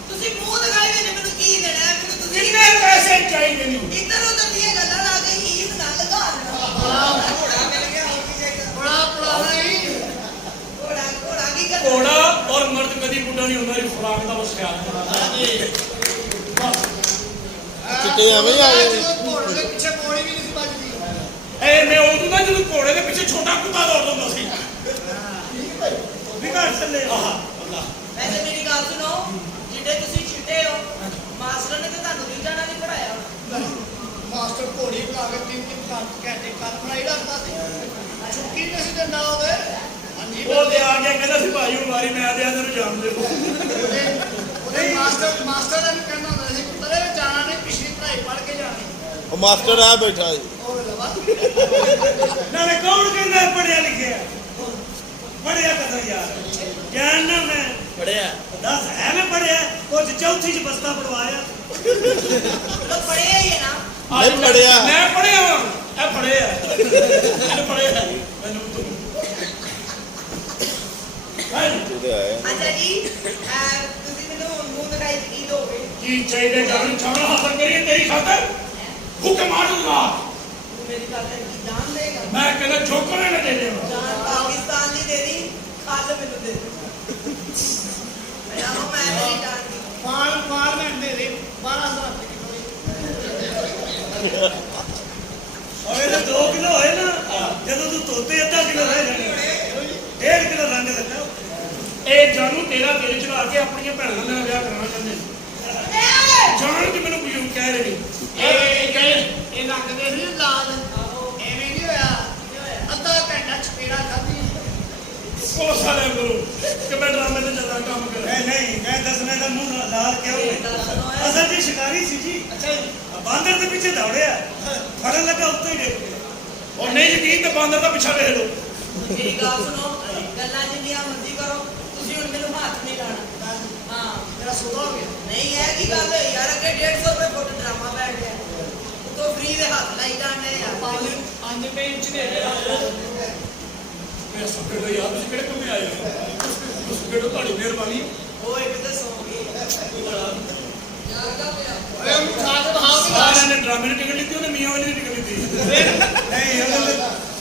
ਤੁਸੀਂ ਮੂੰਹ ਦਿਖਾਈ ਵਿੱਚ ਮੈਨੂੰ ਕੀ ਦੇਣਾ ਹੈ? ਮੈਨੂੰ ਤੁਸੀਂ ਕਿੰਨੇ ਪੈਸੇ ਚਾਹੀਦੇ ਨੇ ਇੱਧਰ ਉੱਧਰ ਦੀਆਂ ਗੱਲਾਂ ਲਾ ਕੇ ਈਦ ਨਾ ਲਗਾ ਦੇਣਾ ਘੋੜਾ ਮਿਲ ਗਿਆ ਹੋਰ ਕੀ ਚਾਹੀਦਾ ਬੜਾ ਪੁਰਾਣਾ ਹੀ ਘੋੜਾ ਕੀ ਕਰਦਾ ਘੋੜਾ ਔਰ ਮਰਦ ਕਦੀ ਬੁੱਢਾ ਨਹੀਂ ਹੁੰਦਾ ਇਹ ਖੁਰਾਕ ਦਾ ਬਸ ਖਿਆਲ ਚਿੱਟੇ ਐਵੇਂ ਹੀ ਆ ਗਏ ਨੇ। ਜਦੋਂ ਘੋੜੇ ਦੇ ਪਿੱਛੇ ਪੌੜੀ ਵੀ ਨਹੀਂ ਸੀ ਵੱਜਦੀ ਇਹ ਮੈਂ ਉਦੋਂ ਦਾ ਜਦੋਂ ਘੋੜੇ ਦੇ ਪਿੱਛੇ ਛੋਟਾ ਕੁੱਤਾ ਦੌੜਦਾ ਹੁੰਦਾ ਸੀ ਵਿਗਾੜ ਚੱਲੇ ਆਹ ਵੈਸੇ ਮੇਰੀ ਗੱਲ ਸੁਣੋ ਜਿਹੜੇ ਤੁਸੀਂ ਛਿੱਟੇ ਹੋ ਮਾਸਟਰ ਨੇ ਤਾਂ ਤੁਹਾਨੂੰ ਦੂਜਾ ਨਾਲ ਨਹੀਂ ਪੜਾਇਆ ਮਾਸਟਰ ਘੋੜੀ ਬਣਾ ਕੇ 3-3 ਘੰਟੇ ਕੱਲ ਬਣਾਈ ਰੱਖਦਾ ਸੀ ਛੁੱਟੀ ਨਹੀਂ ਸੀ ਦਿੰਦਾ ਉਹਦੇ ਹਾਂਜੀ ਉਹ ਤੇ ਆ ਕੇ ਕਹਿੰਦਾ ਸੀ ਭਾਈ ਉਹ ਵਾਰੀ ਮੈਂ ਆਦਿਆ ਤੈਨੂੰ ਜਾਣਦੇ ਹੋ ਉਹਦੇ ਮਾਸਟਰ ਦਾ ਵੀ ਕਹਿੰਦਾ ਹੁੰਦਾ ਸੀ ਪੁੱਤਰੇ ਜਾਣਾ ਨਹੀਂ ਪਿਛਲੀ ਪੜ੍ਹਾਈ ਪੜ੍ਹ ਕੇ ਜਾਣੀ ਉਹ ਮਾਸਟਰ ਆ ਬੈਠਾ ਜੀ ਉਹ ਲਵਾ ਨਾਲੇ ਕੌਣ ਕਹਿੰਦਾ ਪੜਿਆ ਲਿਖਿਆ ਪੜਿਆ ਕਦੋਂ ਯਾਰ ਗਿਆਨ ਨਾ ਮੈਂ ਪੜਿਆ ਦੱਸ ਹੈ ਮੈਂ ਪੜਿਆ ਕੁਝ ਚੌਥੀ ਚ ਬਸਤਾ ਪੜਵਾਇਆ ਤਾਂ ਪੜਿਆ ਹੀ ਹੈ ਨਾ ਨਹੀਂ ਪੜਿਆ ਮੈਂ ਪੜਿਆ ਵਾਂ ਇਹ ਪੜਿਆ ਇਹਨੇ ਪੜਿਆ ਮੈਨੂੰ ਤੂੰ ਉਹਦੇ ਆਏ ਅੱਛਾ ਜੀ ਤੁਸੀਂ ਮੈਨੂੰ ਹੁਣ ਮੂੰਹ ਦਿਖਾਈ ਚ ਕੀ ਦੋਗੇ ਕੀ ਚਾਹੀਦਾ ਜਾਨ ਛਾਣਾ ਹਾਸਲ ਕਰੀਏ ਤੇਰੀ ਖਾਤਰ ਹੁਕਮ ਆ ਦੂੰਗਾ ਤੂੰ ਮੇਰੀ ਗੱਲ ਤੇ ਕੀ ਜਾਣ ਦੇਗਾ ਮੈਂ ਕਹਿੰਦਾ ਝੋਕਰੇ ਨਾ ਦੇ ਦੇ ਜਾਨ ਪਾਕਿਸਤਾਨ ਦੀ ਦੇ ਦੀ ਖੱਲ ਮੈਨੂੰ ਦੇ ਦੇ ਮੈਂ ਨਹੀਂ ਜਾਣਦੀ ਮਾਲ ਮੈਂ ਦੇ ਦੇ 12,000 ਦੀ ਕੋਈ ਓਏ ਤੇ 2 ਕਿਲੋ ਹੋਏ ਨਾ ਜਦੋਂ ਤੂੰ ਤੋਤੇ ਅੱਧਾ ਕਿਲੋ ਰਹਿ ਜਾਣੇ 1.5 ਕਿਲੋ ਰੰਗ ਲੱਗਾ ਇਹ ਜਾਨੂ ਤੇਰਾ ਦਿਲ ਚੜਾ ਕੇ ਆਪਣੀਆਂ ਭੈਣਾਂ ਨਾਲ ਵਿਆਹ ਕਰਾਉਣਾ ਚਾਹੁੰਦੇ ਨੇ ਜਾਣ ਕੇ ਮੈਨੂੰ ਬਜ਼ੁਰਗ ਕਹਿ ਰਹੇ ਨੇ ਇਹ ਲੱਗਦੇ ਸੀ ਲਾਲ ਐਵੇਂ ਨਹੀਂ ਹੋਇਆ ਪੁਲਿਸ ਵਾਲਿਆਂ ਕੋਲੋਂ ਕਿ ਮੈਂ ਡਰਾਮੇ ਤੇ ਚੱਲਾਂ ਕੰਮ ਕਰ ਨਹੀਂ ਮੈਂ ਦੱਸਣੇ ਦਾ ਮੂੰਹ ਲਾਲ ਕਿਉਂ ਨਹੀਂ ਅਸਲ ਜੀ ਸ਼ਿਕਾਰੀ ਸੀ ਜੀ ਅੱਛਾ ਜੀ ਬਾਂਦਰ ਦੇ ਪਿੱਛੇ ਦੌੜਿਆ ਫੜਨ ਲੱਗਾ ਉੱਤੇ ਹੀ ਡਿੱਗ ਪਿਆ ਉਹ ਨਹੀਂ ਯਕੀਨ ਤੇ ਬਾਂਦਰ ਦਾ ਪਿੱਛਾ ਵੇਖ ਲਓ ਮੇਰੀ ਗੱਲ ਸੁਣੋ ਗੱਲਾਂ ਜਿੰਨੀਆਂ ਮਰਜ਼ੀ ਕਰੋ ਤੁਸੀਂ ਹੁਣ ਮੈਨੂੰ ਹੱਥ ਨਹੀਂ ਲਾਣਾ ਹਾਂ ਮੇਰਾ ਸੋਦਾ ਹੋ ਗਿਆ ਨਹੀਂ ਇਹ ਕੀ ਗੱਲ ਹੋਈ ਯਾਰ ਅੱਗੇ 150 ਰੁਪਏ ਫੁੱਟ ਡਰਾਮਾ ਬੈਠ ਗਿਆ ਤੋ ਫ੍ਰੀ ਦੇ ਹੱਥ ਲਾਈ ਜਾਂਦੇ ਯਾਰ 5 ਇੰਚ ਦੇ ਮੇਰੇ ਸੁੱਕੇ ਦਾ ਯਾਰ ਤੁਸੀਂ ਕਿਹੜੇ ਕੰਮੇ ਆਏ ਹੋ ਤੁਸੀਂ ਕਿਹੜੇ ਤੁਹਾਡੀ ਮਿਹਰਬਾਨੀ ਉਹ ਇੱਕ ਤਾਂ ਸੌਂ ਗਈ ਓਏ ਉਹਨੂੰ ਸਾਥ ਬਹਾਵ ਸਾਰਿਆਂ ਨੇ ਡਰਾਮੇ ਦੀ ਟਿਕਟ ਲਿੱਤੀ ਉਹਨੇ ਮੀਆਂ ਵਾਲੀ ਦੀ ਟਿਕਟ ਲਿੱਤੀ ਨਹੀਂ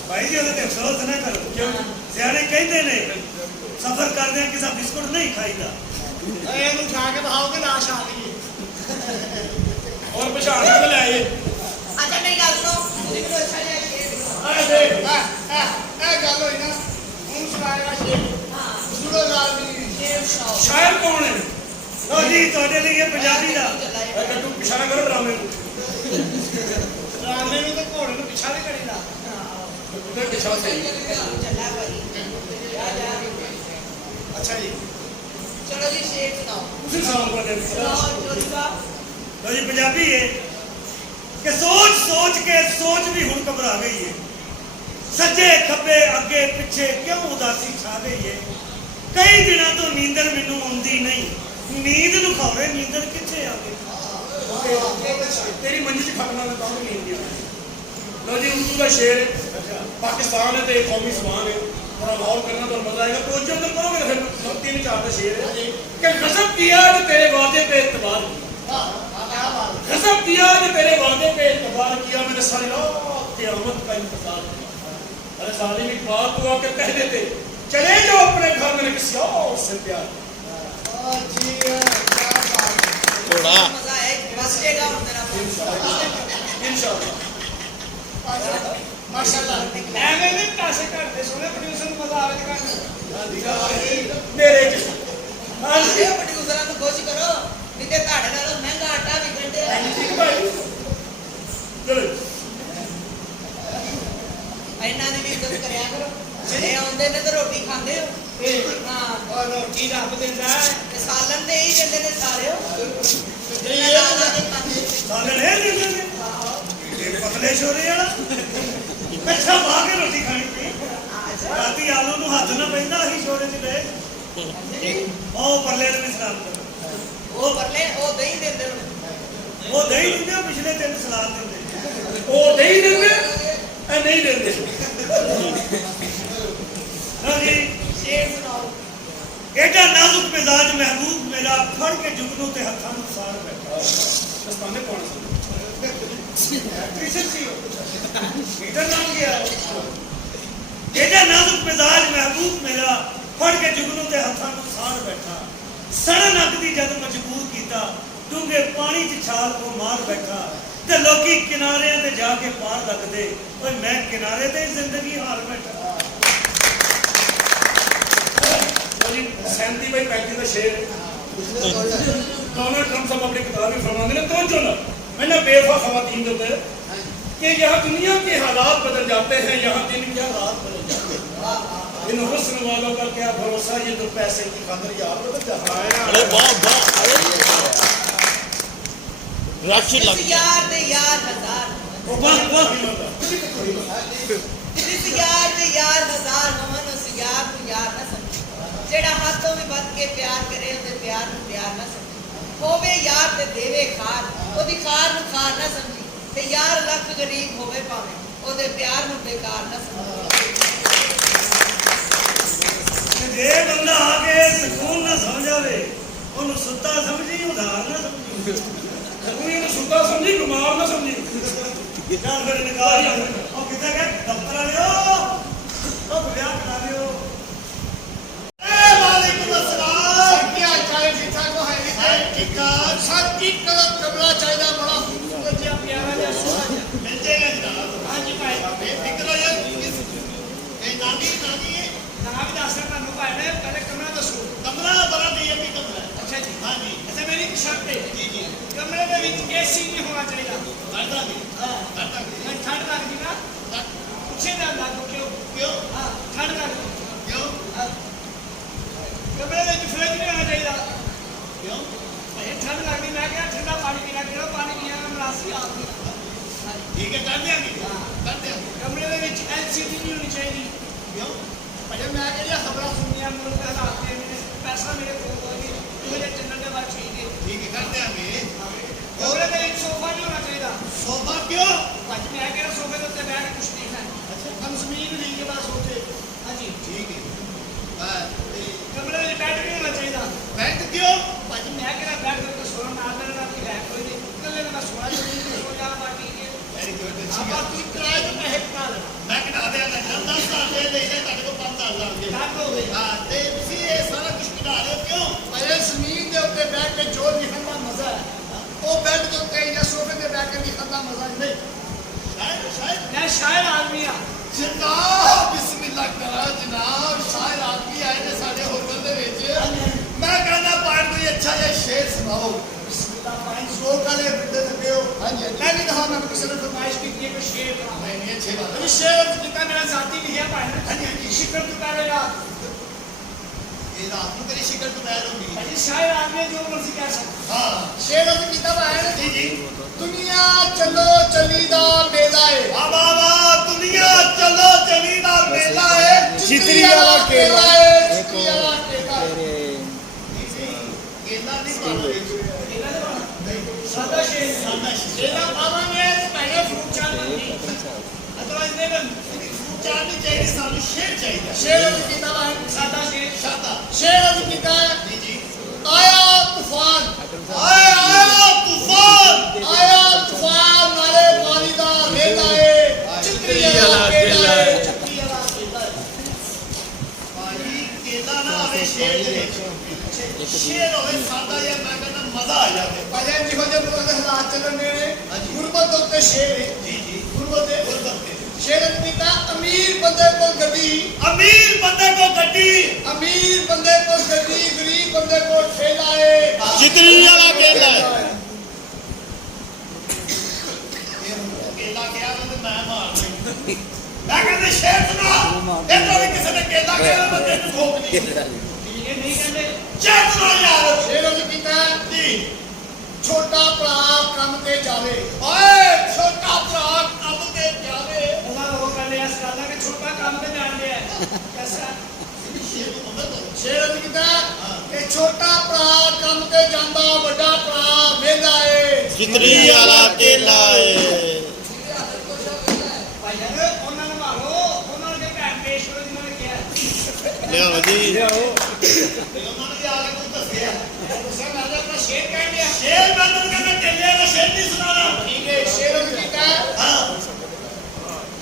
ਭਾਈ ਜੀ ਉਹਦੇ ਤੇ ਅਫਸੋਸ ਨਾ ਕਰੋ ਕਿਉਂ ਸਿਆਣੇ ਕਹਿੰਦੇ ਨੇ ਸਫ਼ਰ ਕਰਦਿਆਂ ਕਿਸੇ ਬਿਸਕੁਟ ਨਹੀਂ ਖਾਈਦਾ ਓਏ ਇਹਨੂੰ ਖਾ ਕੇ ਬਹਾਓ ਕੇ ਲਾਸ਼ ਆ ਗਈ ਔਰ ਪਛਾਣ ਕੇ ਲੈ ਆਏ ਅੱਛਾ ਮੇਰੀ ਗੱਲ ਸੁਣੋ ਤੁਸੀਂ ਮੈਨੂੰ ਅੱਛਾ ਜਿਹਾ ਸ਼ੇਰ ਦਿਖਾਓ ਆ ਦੇਖ ਇਹ ਗੱਲ ਹੋਈ ਨਾ ਹੁਣ ਸੁਣਾਏਗਾ ਸ਼ੇਰ ਹਾਂ ਸੁਣੋ ਨਾਲ ਵੀ ਸ਼ੇਰ ਸੁਣਾਓ ਸ਼ਾਇਰ ਕੌਣ ਹੈ ਲੋ ਜੀ ਤੁਹਾਡੇ ਲਈ ਇਹ ਪੰਜਾਬੀ ਦਾ ਇਹ ਕੱਟੂ ਪਿਛਾ ਨਾ ਕਰੋ ਡਰਾਮੇ ਨੂੰ ਰਾਮੇ ਨੂੰ ਤੇ ਘੋੜੇ ਨੂੰ ਪਿੱਛਾ ਨਹੀਂ ਕਰੀਦਾ ਉਹਦੇ ਪਿਛਾ ਸਹੀ ਚੱਲਾ ਭਾਈ ਆ ਜਾ ਅੱਛਾ ਜੀ ਚਲੋ ਜੀ ਸ਼ੇਰ ਸੁਣਾਓ ਤੁਸੀਂ ਸਾਲ ਬਣੇ ਸੁਣਾਓ ਜੋਰੀ ਸਾਹਿਬ ਲੋ ਜੀ ਪੰਜਾਬੀ ਹੈ ਕਿ ਸੋਚ ਸੋਚ ਕੇ ਸੋਚ ਵੀ ਹੁਣ ਘਬਰਾ ਗਈ ਹੈ ਸੱਜੇ ਖੱਬੇ ਅੱਗੇ ਪਿੱਛੇ ਕਿਉਂ ਉਦਾਸੀ ਛਾ ਗਈ ਹੈ ਕਈ ਦਿਨਾਂ ਤੋਂ ਨੀਂਦਰ ਮੈਨੂੰ ਆਉਂਦੀ ਨਹੀਂ ਨੀਂਦ ਨੂੰ ਖਾਵੇ ਨੀਂਦਰ ਕਿੱਥੇ ਆ ਗਈ ਤੇਰੀ ਮੰਜੀ 'ਚ ਖੜਨਾ ਮੈਂ ਤਾਂ ਵੀ ਨਹੀਂ ਗਿਆ ਲੋ ਜੀ ਉਰਦੂ ਦਾ ਸ਼ੇਰ ਹੈ ਪਾਕਿਸਤਾਨ ਹੈ ਤੇ ਕੌਮੀ ਜ਼ਬਾਨ ਹੈ थोड़ा गौर करना तो मजा आएगा तो जो तुम करोगे फिर 3-4 का शेर है कि गजब किया जो तेरे वादे पे एतबार गजब किया जो तेरे वादे पे एतबार किया मैंने सारी रात क़यामत का इंतजार किया अरे साली एक बात हुआ कि कह देते चले जाओ अपने घर में किसी और से प्यार थोड़ा मजा है बस लेगा मेरा इंशाल्लाह ਮਾਸ਼ਾਅੱਲਾ ਐਵੇਂ ਨਹੀਂ ਕਾਸੇ ਕਰਦੇ ਸੋਹਣੇ ਪ੍ਰੋਡਿਊਸਰ ਨੂੰ ਮਜ਼ਾ ਆਵੇ ਤੇ मेरे ਆਜੇ ਪ੍ਰੋਡਿਊਸਰਾਂ ਨੂੰ ਖੁਸ਼ ਕਰੋ ਨਹੀਂ ਤੇ ਤੁਹਾਡੇ ਨਾਲੋਂ ਮਹਿੰਗਾ ਆਟਾ ਵਿਕਣ ਡਿਆ चलो ਇਹਨਾਂ ਦੀ ਵੀ ਇੱਜ਼ਤ ਕਰਿਆ ਕਰੋ ਜਿਹੜੇ ਆਉਂਦੇ ਨੇ ਤੇ ਰੋਟੀ ਖਾਂਦੇ ਹੋ ਹਾਂ ਔਰ ਰੋਟੀ ਰੱਬ ਦਿੰਦਾ ਤੇ ਸਾਲਨ ਦੇ ਹੀ ਦਿੰਦੇ ਨੇ ਸਾਰਿਓ ਸਾਲਣ ਇਹ ਦਿੰਦੇ ਨੇ ਇਹ ਪਤਲੇ ਛੋਰੇ ਵਾਲਾ ਅੱਛਾ ਬਾਹਰ ਕੇ ਰੋਟੀ ਖਾਣੀ ਪਈ ਰਾਤੀ ਆਲੂ ਨੂੰ ਹੱਥ ਨਾ ਪੈਂਦਾ ਅਸੀਂ ਛੋਰੇ ਚ ਗਏ ਉਹ ਪਰਲੇ ਨੂੰ ਸਲਾਮ ਕਰੋ ਉਹ ਪਰਲੇ ਉਹ ਦਹੀਂ ਦਿੰਦੇ ਨੇ ਉਹ ਦਹੀਂ ਦਿੰਦੇ ਪਿਛਲੇ ਦਿਨ ਸਲਾਮ ਦਿੰਦੇ ਉਹ ਨਹੀਂ ਦਿੰਦੇ ਇਹ ਨਹੀਂ ਦਿੰਦੇ ਲਓ ਜੀ ਸ਼ੇਰ ਸੁਣਾਓ एडा नाजुक मिजाज महबूब मेरा फड़ के जुगनों ते हथां नूं सार बैठा दस्ताने कौन से टीचर सी लीडर नाम गया एडा नाजुक मिजाज महबूब मेरा फड़ के जुगनों ते हथां नूं सार बैठा सड़न अग दी जद मजबूर कीता डूंगे पानी च छाल को मार बैठा ते लोकी किनारे ते जाके पार लगदे ओए मैं किनारे ते जिंदगी हार बैठा सैंती बाई 35 का शेर डोनाल्ड ट्रंप साहब अपनी किताब में फरमाते हैं तो जो ना मैंने बेवफा खवातीन होते हैं कि यहाँ दुनिया के हालात बदल जाते हैं यहाँ दिन के हालात बदल जाते हैं इन हुस्न वालों का क्या भरोसा ये तो पैसे की खातिर यार बदल जाता है अरे वाह वाह रश लग गया यार ते यार हजार वाह वाह जिस यार ते यार हजार होवन उस यार को यार ना समझे जेड़ा हाथों में बद के प्यार करे उसे प्यार ਨੂੰ प्यार ना समझे होवे यार ते देवे खार ओदी खार ਨੂੰ खार ना समझी ते यार ਲੱਖ ਗਰੀਬ ਹੋਵੇ ਭਾਵੇਂ ਉਹਦੇ ਪਿਆਰ ਨੂੰ ਬੇਕਾਰ ਨਾ ਸਮਝੀ ਜੇ ਬੰਦਾ ਆ ਕੇ ਸਕੂਨ ਨਾ ਸਮਝਾਵੇ ਉਹਨੂੰ ਸੁੱਤਾ ਸਮਝੀ ਉਧਾਰ ਨਾ ਸਮਝੀ अपनी ने सुनता समझी कुमार ना समझी ਚੱਲ ਫਿਰ ਨਿਕਾਲ ਉਹ ਕਿੱਥੇ ਗਏ ਦਫ਼ਤਰ ਵਾਲਿਓ ਉਹ ਵਿਆਹ ਕਰਾ ਲਿਓ ਏ ਵਾਲੇਕੁਮ ਅਸਲਾਮ ਕੀ ਹਾਲ ਚਾਲ ਠੀਕ ਠਾਕ ਹੋ ਹੈ ਠੀਕ ਠਾਕ ਸੱਚੀ ਕਮਰਾ ਚਾਹੀਦਾ ਬੜਾ ਖੂਬਸੂਰਤ ਜਿਹਾ ਪਿਆਰਾ ਜਿਹਾ ਸੋਹਣਾ ਜਿਹਾ ਮਿਲ ਜਾਏਗਾ ਜਨਾਬ ਹਾਂਜੀ ਭਾਈ ਬੇਫਿਕਰ ਹੋ ਜਾ ਇਹ ਨਾਨੀ ਹੈ ਨਾਮ ਵੀ ਦੱਸਣਾ ਤੁਹਾਨੂੰ ਭਾਈ ਨੇ ਪਹਿਲੇ ਕਮਰਾ ਦੱਸੋ ਕਮਰਾ ਬੜਾ ਡੀਐਮਪੀ ਕਮਰਾ ਅੱਛਾ ਜੀ ਹਾਂਜੀ ਅੱਛਾ ਮੇਰੀ ਇੱਕ ਸ਼ਰਤ ਹੈ ਜੀ ਕਮਰੇ ਦੇ ਵਿੱਚ ਏਸੀ ਨਹੀਂ ਹੋਣਾ ਚਾਹੀਦਾ ਕਰਦਾ ਨਹੀਂ ਕਰਦਾ ਨਹੀਂ ਠੰਡ ਲੱਗਦੀ ਨਾ ਪਿੱਛੇ ਦਾ ਲੱਗ ਕਿਉਂ ਹਾਂ ਠੰਡ ਲੱਗਦੀ ਕਿਉਂ ਠੀਕ ਹੈ ਕਰ ਦਿਆਂਗੇ ਕਰ ਦਿਆਂਗੇ ਕਮਰੇ ਦੇ ਵਿੱਚ LCD ਨਹੀਂ ਹੋਣੀ ਚਾਹੀਦੀ ਕਿਉਂ ਭਾਜੀ ਮੈਂ ਜਿਹੜੀਆਂ ਖਬਰਾਂ ਸੁਣੀਆਂ ਮੁਲਕ ਦੇ ਹਾਲਾਤ ਦੇ ਨੇ ਪੈਸਾ ਮੇਰੇ ਕੋਲ ਕੋਈ ਨਹੀਂ ਮੇਰੇ ਚੱਲਣ ਦੇ ਬਾਅਦ ਚਾਹੀਦੇ ਠੀਕ ਹੈ ਕਰ ਦਿਆਂਗੇ ਕਮਰੇ ਦੇ ਵਿੱਚ ਸੋਫਾ ਨਹੀਂ ਹੋਣਾ ਚਾਹੀਦਾ ਸੋਫਾ ਕਿਉਂ ਭਾਜੀ ਮੈਂ ਕਿਹਾ ਸੋਫੇ ਦੇ ਉੱਤੇ ਬੈਠ ਕੇ ਕੁਛ ਨਹੀਂ ਹੈ ਹਮ ਜ਼ਮੀਨ ਨਹੀਂ ਕੇ ਬਾਅਦ ਸੋਚੇ ਹਾਂਜੀ ਠੀਕ ਹੈ ਹਾਂ ਤੇ ਕਮਰੇ ਦੇ ਵਿੱਚ ਬੈਠ ਕੇ ਨਹੀਂ ਹੋਣਾ ਚਾਹੀਦਾ ਬੈਂਕ ਕਿਉਂ ਭਾਜੀ ਮੈਂ ਕਿਹਾ ਬੈਠ ਕੇ ਸੋਣਾ ਨਾਲ ਮੇਰੇ ਨਾਲ ਕੀ ਹੈ ਕੋਈ ਨਹੀਂ ਇਕੱਲੇ ਨਾਲ ਸੋਣਾ ਜ਼ਮੀਨ ਤੇ ਸੋ ਜਾਣਾ ਬਾਕੀ ਇਹ ਵੈਰੀ ਗੁੱਡ ਅੱਛੀ ਆਪਾਂ ਗੱਲ ਤੁਸੀਂ ਕਿਰਾਏ ਤੇ ਪੈਸੇ ਕਟਾ ਲੈਣਾ ਮੈਂ ਕਢਾ ਦਿਆਂਗਾ ਜਦ 10 ਸਾਲ ਦੇ ਲੈਣੇ ਤੁਹਾਡੇ ਕੋਲ 5,000 ਲਾਂਗੇ ਕੱਟ ਹੋ ਗਈ ਹਾਂ ਤੇ ਤੁਸੀਂ ਇਹ ਸਾਰਾ ਕੁਝ ਕਢਾ ਰਹੇ ਹੋ ਕਿਉਂ ਭਾਜੀ ਜ਼ਮੀਨ ਦੇ ਉੱਤੇ ਬੈਠ ਕੇ ਜੋ ਲਿਖਣ ਦਾ ਮਜ਼ਾ ਹੈ ਉਹ ਬੈੱਡ ਦੇ ਉੱਤੇ ਜਾਂ ਸੋਫੇ ਤੇ ਬੈਠ ਕੇ ਲਿਖਣ ਦਾ ਮਜ਼ਾ ਨਹੀਂ ਸ਼ਾਇਦ ਮੈਂ ਸ਼ਾਇਰ ਆਦਮੀ ਆ ਜਨਾਬ ਬਿਸਮਿਲ੍ਲਾ ਕਰਾ ਜਨਾਬ ਸ਼ਾਇਰ ਆਦਮੀ ਆਏ ਨੇ ਸਾਡੇ ਹੋਟਲ ਦੇ ਵਿੱਚ ਮੈਂ ਕਹਿੰਦਾ ਪਾਠ ਕੋਈ ਅੱਛਾ ਜਿਹਾ ਸ਼ੇਰ ਸੁਣਾਓ ਬਿਸਮਿਲ੍ਲਾ ਪਾइन ਸੋ ਕਾਲੇ ਬਿੱਡੇ ਲੱਗੇ ਹੋ ਹਾਂਜੀ ਮੈਂ ਨਹੀਂ ਕਹਾ ਮੈਂ ਕਿਸੇ ਨੇ ਫਰਮਾਇਸ਼ ਕੀਤੀ ਹੈ ਕਿ ਸ਼ੇਰ ਬਣਾ ਨਹੀਂ ਨਹੀਂ ਅੱਛੀ ਬਾਤ ਇਹ ਸ਼ੇਰ ਜਿੱਦਾਂ ਮੇਰਾ ਸਾਥੀ ਲਿਖਿਆ ਪਾਇਆ ਹਾਂਜੀ ਹਾਂਜੀ ਸ਼ਿਕਰ ਤੋਂ ਪਹਿਲੇ ਰਾਤ ਇਹ ਰਾਤ ਨੂੰ ਤੇਰੀ ਸ਼ਿਕਰ ਤੋਂ ਬਾਹਰ ਹੋਗੀ ਭਾਜੀ ਸ਼ਾਇਰ ਆਦਮੀ ਜੋ ਮਰਜ਼ੀ ਕਹਿ ਸਕਦਾ ਹਾਂ ਸ਼ੇਰ ਦੀ ਕਿਤਾਬ ਹੈ ਜੀ ਜੀ ਦੁਨੀਆ ਚਲੋ ਚਲੀ ਦਾ ਮੇਲਾ ਹੈ ਵਾਹ ਵਾਹ ਵਾਹ ਦੁਨੀਆ ਚਲੋ ਚਲੀ ਦਾ ਮੇਲਾ ਹੈ ਚਿਤਰੀ ਵਾਲਾ ਕੇਲਾ ਹੈ ਚਿਤਰੀ ਵਾਲਾ ਕੇਲਾ ਕੇਲਾ ਨਹੀਂ ਪਾਉਂਦੇ ਸਾਦਾ ਸ਼ੇਰ ਸਾਡਾ ਸ਼ੇਰ ਕੇਲਾ ਪਾਵਾਂਗੇ ਤੇ ਪਹਿਲੇ ਫਰੂਟ ਚਾਟ ਬਣਨੀ ਅਦਰਵਾਈਜ਼ ਨਹੀਂ ਬਣਨੀ ਚਾਹ ਨਹੀਂ ਚਾਹੀਦੀ ਸਾਨੂੰ ਸ਼ੇਰ ਚਾਹੀਦਾ ਸ਼ੇਰ ਦੀ ਕਿਤਾਬ ਹੈ ਸਾਦਾ ਸ਼ੇਰ ਸ਼ਾਦਾ ਸ਼ੇਰ ਦੀ ਕਿਤਾਬ ਹੈ ਜੀ ਜੀ ਆਇਆ ਤੂਫਾਨ ਆਇਆ ਤੂਫਾਨ ਨਾਲੇ ਪਾਣੀ ਦਾ ਰੇਲਾ ਏ ਚਿੱਤਰੀ ਵਾਲਾ ਕੇਲਾ ਏ ਚਿੱਤਰੀ ਵਾਲਾ ਕੇਲਾ ਏ ਭਾਈ ਕੇਲਾ ਨਾ ਹੋਵੇ ਸ਼ੇਰ ਦੇ ਵਿੱਚ ਸ਼ੇਰ ਹੋਵੇ ਸਾਦਾ ਜਾਂ ਮੈਂ ਕਹਿੰਦਾ ਮਜ਼ਾ ਆ ਜਾਵੇ ਭਾਜਨ ਜਿਹੋ ਜਿਹੇ ਲੋਕਾਂ ਦੇ ਹਾਲਾਤ ਚੱਲਣ ਨੇ ਹਾਂਜੀ। ਗੁਰਬਤ ਦੇ ਉੱਤੇ ਸ਼ੇਰ ਏ ਜੀ ਜੀ ਗੁਰਬਤ ਦੇ ਗੁਰਬਤ ਤੇ ਸ਼ੇਰ ਕੀਤਾ ਅਮੀਰ ਬੰਦੇ ਕੋਲ ਗੱਡੀ ਅਮੀਰ ਬੰਦੇ ਕੋ ਗੱਡੀ ਅਮੀਰ ਬੰਦੇ ਕੋਲ ਗੱਡੀ ਗਰੀਬ ਬੰਦੇ ਕੋਲ ਠੇਲਾ ਏ ਚਿਤਰੀ ਵਾਲਾ ਕੇਲਾ ਹੈ। ਕੇਲਾ ਕਿਹਾ ਤੇ ਮੈਂ ਮਾਰ ਲਈ ਮੈਂ ਕਹਿੰਦਾ ਸ਼ੇਰ ਸੁਣਾ ਇਹ ਤਾਂ ਵੀ ਕਿਸੇ ਨੇ ਕੇਲਾ ਕਿਹਾ ਮੈਂ ਤੈਨੂੰ ਠੋਕ ਨਹੀਂ ਇਹ ਨਹੀਂ ਕਹਿੰਦੇ ਸ਼ੇਰ ਸੁਣਾ ਯਾਰ ਸ਼ੇਰ ਕੀਤਾ ਜੀ ਛੋਟਾ ਭਰਾ ਕੰਮ ਤੇ ਜਾਵੇ ਓਏ ਛੋਟਾ ਭਰਾ ਕੰਮ ਤੇ ਜਾਵੇ ਉਹਨਾਂ ਉਹ ਕਹਿੰਦੇ ਇਸ ਗੱਲ ਦਾ ਕਿ ਛੋਟਾ ਕੰਮ ਤੇ ਜਾਣ ਲਿਆ ਐਸਾ ਸ਼ੇਰ ਨੂੰ ਮੰਦਰ ਦੋ ਸ਼ੇਰ ਕੀਤਾ ਕਿ ਛੋਟਾ ਭਰਾ ਕੰਮ ਤੇ ਜਾਂਦਾ ਵੱਡਾ ਭਰਾ ਵਿਹਲਾ ਏ ਚਿਤਰੀ ਵਾਲਾ ਕੇਲਾ ਹੈ। ਭਾਈ ਜਾਨ ਉਹਨਾਂ ਨੂੰ ਮਾਰੋ ਉਹਨਾਂ ਨੂੰ ਭੈਣ ਪੇਸ਼ ਕਰੋ ਜਿਨ੍ਹਾਂ ਨੇ ਕਿਹਾ ਲਿਆਓ ਜੀ ਤੇ ਉਹਨਾਂ ਨੇ ਆ ਕੇ ਕੁਝ ਦੱਸਿਆ ਤੁਸੀਂ ਮੈਂ ਆਪਣਾ ਸ਼ੇਰ ਕਹਿ ਲਿਆ ਸ਼ੇਰ ਮੈਂ ਤੈਨੂੰ ਕਹਿੰਦਾ ਚੱਲਿਆ ਨਾ ਸ਼ੇਰ ਨਹੀਂ ਸੁਣਾਣਾ ਠੀਕ ਹੈ ਸ਼ੇਰ ਕੀਤਾ ਹਾਂ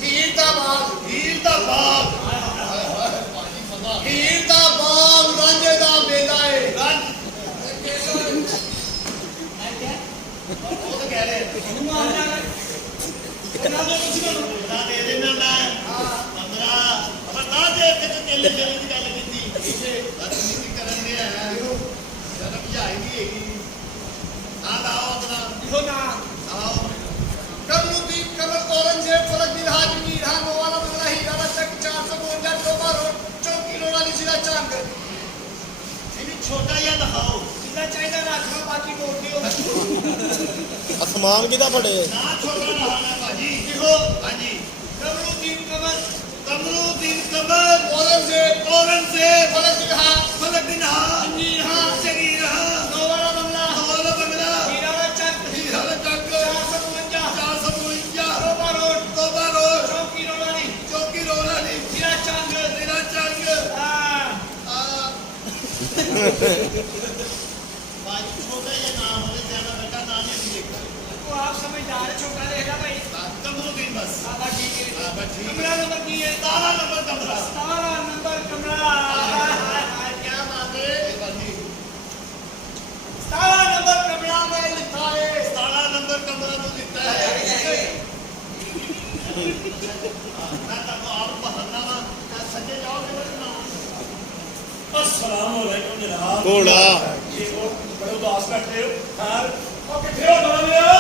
ਹੀਰ ਦਾ ਬਾਗ ਹੀਰ ਦਾ ਬਾਗ ਹੀਰ ਦਾ ਬਾਗ ਰਾਂਝੇ ਦਾ ਮੇਲਾ ਏ ਉਹ ਤਾਂ ਕਹਿ ਰਹੇ ਉਹਨੂੰ ਮਾਰਨਾ ਇਹਨਾਂ ਦੇ ਕੁਝ ਨਾ ਨਾ ਦੇ ਦੇਣਾ ਮੈਂ 15 ਬਤਾ ਦੇ ਇੱਥੇ ਤੇ ਚੱਲੇ ਚੱਲੇ ਦੀ ਗੱਲ ਕੀਤੀ ਰਾਜਨੀਤੀ ਕਰਨ ਦੇ ਆਇਆ ਜਦ ਬੁਝਾਈ ਨਹੀਂ ਹੈਗੀ ਆ ਲਾਓ ਆਪਣਾ ਇਹੋ ਨਾ ਆਓ ਕਮਰੁਦੀਨ ਕਮਰ ਔਰੰਗਜ਼ੇਬ ਫਲਕ ਦਿਲ ਹਾਜਮੀ ਰਾਮ ਵਾਲਾ ਬਦਲਾ ਹੀ ਰਾਣਾ ਚੱਕ 452 ਟੋਬਾ ਰੋਡ ਚੌਕੀ ਰੋਡ ਵਾਲੀ ਜ਼ਿਲ੍ਹਾ ਚੰਗ ਇਹਨੂੰ ਛੋਟਾ ਜਿਹਾ ਦਿਖਾਓ ਜਿੰਨਾ ਚਾਹੀਦਾ ਰੱਖ ਲਓ ਬਾਕੀ ਮੋੜ ਦਿਓ ਅਸਮਾਨ ਕਿਦਾ ਫੜੇ ਨਾ ਛੋਟਾ ਦਿਖਾਣਾ ਭਾਜੀ ਦੇਖੋ ਹਾਂਜੀ ਕਮਰੁਦੀਨ ਕਮਰ ਕਮਰੂਦੀਨ ਕਮਰ ਔਰੰਗਜ਼ੇਬ ਔਰੰਗਜ਼ੇਬ ਫਲਕ ਦਿਲ ਫਲਕ ਦਿਨ ਜੰਗੀਰ ਹਾਂ ਜਗੀਰ ਨੋਵਾਲਾ ਬੰਗਲਾ ਹਵਾਲਾ ਬੰਗਲਾ ਹੀਰਾ ਦਾ ਚੱਕ ਹੀਰਾ ਦਾ ਚੱਕ 452 452 ਟੋਬਾ ਰੋਡ ਤੋਬਾ ਰੋਡ ਚੌਕੀ ਰੋਡ ਵਾਲੀ ਚੌਕੀ ਰੋਲਾ ਦੀ ਜ਼ਿਲ੍ਹਾ ਚੰਗ ਤੇਰਾ ਚੱਕ ਹਾਂ ਭਾਈ ਛੋਟਾ ਜਿਹਾ ਨਾਮ ਹੋਵੇ ਜਿਆਦਾ ਵੱਡਾ ਨਾਮ ਨਹੀਂ ਲਿਖਦਾ ਉਹ ਆਪ ਸਮਝਦਾਰ ਹੈ ਛੋਟਾ ਦੇਖਦਾ ਭਾਈ ਕਮਰੂਦੀਨ ਬਸ ਆਬਾ ਠੀਕ ਹੈ ਹਾਂ ਬਸ ਠੀਕ ਕਮਰਾ ਨੰਬਰ ਕੀ ਹੈ 17 ਨੰਬਰ ਕਮਰਾ 17 ਨੰਬਰ ਕਮਰਾ ਕੀ ਬਾਤ ਹੈ 17 नंबर कमरा में लिखा है 17 नंबर कमरा तो लिखता है मैं तो आप बहाना सजे जाओगे ना अस्सलाम वालेकुम जनाब घोड़ा ये वो बड़े उदास बैठे हो यार और किथे हो बड़ा मेरा